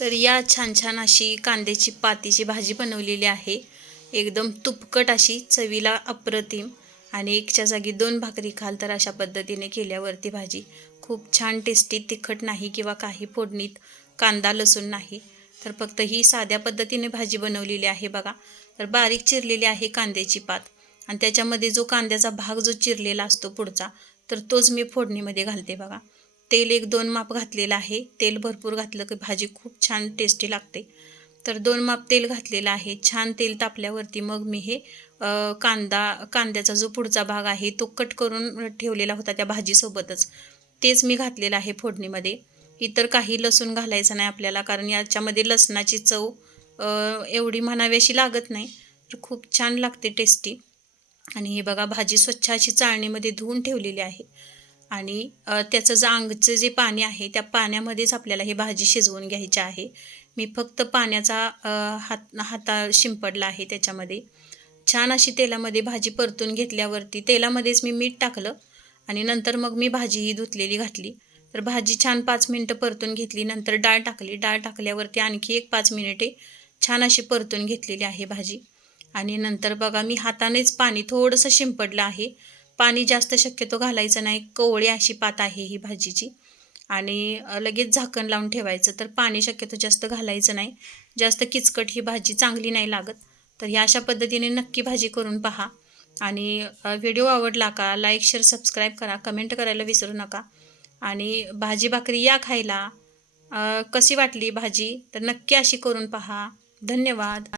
तर या छान छान अशी कांद्याची पातीची भाजी बनवलेली आहे. एकदम तुपकट अशी चवीला अप्रतिम आणि एकच्या जागी दोन भाकरी खाल तर अशा पद्धतीने केल्यावरती भाजी खूप छान टेस्टी तिखट नाही किंवा काही फोडणीत कांदा लसूण नाही. तर फक्त ही साध्या पद्धतीने भाजी बनवलेली आहे बघा. तर बारीक चिरलेली आहे कांद्याची पात आणि त्याच्यामध्ये जो कांद्याचा भाग जो चिरलेला असतो पुढचा तर तोच मी फोडणीमध्ये घालते बघा. तेल एक दोन माप घातलेलं आहे. तेल भरपूर घातलं की भाजी खूप छान टेस्टी लागते. तर दोन माप तेल घातलेलं आहे. छान तेल तापल्यावरती मग मी हे कांदा कांद्याचा जो पुढचा भाग आहे तो कट करून ठेवलेला होता त्या भाजीसोबतच. तेच मी घातलेलं आहे फोडणीमध्ये. इतर काही लसूण घालायचं नाही आपल्याला कारण याच्यामध्ये लसणाची चव एवढी म्हणावी अशी लागत नाही. तर खूप छान लागते टेस्टी आणि हे बघा भाजी स्वच्छ अशी चाळणीमध्ये धुवून ठेवलेली आहे. आणि त्याचं जे अंगचं जे पाणी आहे त्या पाण्यामध्येच आपल्याला ही भाजी शिजवून घ्यायची आहे. मी फक्त पाण्याचा हात हाता शिंपडला आहे त्याच्यामध्ये. छान अशी तेलामध्ये भाजी परतून घेतल्यावरती तेलामध्येच मी मीठ टाकलं आणि नंतर मग मी भाजी ही धुतलेली घातली. तर भाजी छान पाच मिनटं परतून घेतली नंतर डाळ टाकली. डाळ टाकल्यावरती आणखी एक पाच मिनिटे छान अशी परतून घेतलेली आहे भाजी. आणि नंतर बघा मी हातानेच पाणी थोडंसं शिंपडलं आहे. पाणी जास्त शक्यतो घालायचं नाही. कवळी अशी पात आहे ही भाजीची. आणि लगेच झाकण लावून ठेवायचं. तर पाणी शक्यतो जास्त घालायचं नाही. जास्त किचकट ही भाजी चांगली नाही लागत. तर ह्या अशा पद्धतीने नक्की भाजी करून पहा. आणि व्हिडिओ आवडला का लाईक शेअर सबस्क्राईब करा. कमेंट करायला विसरू नका. आणि भाजी भाकरी या खायला कशी वाटली भाजी? तर नक्की अशी करून पहा. धन्यवाद.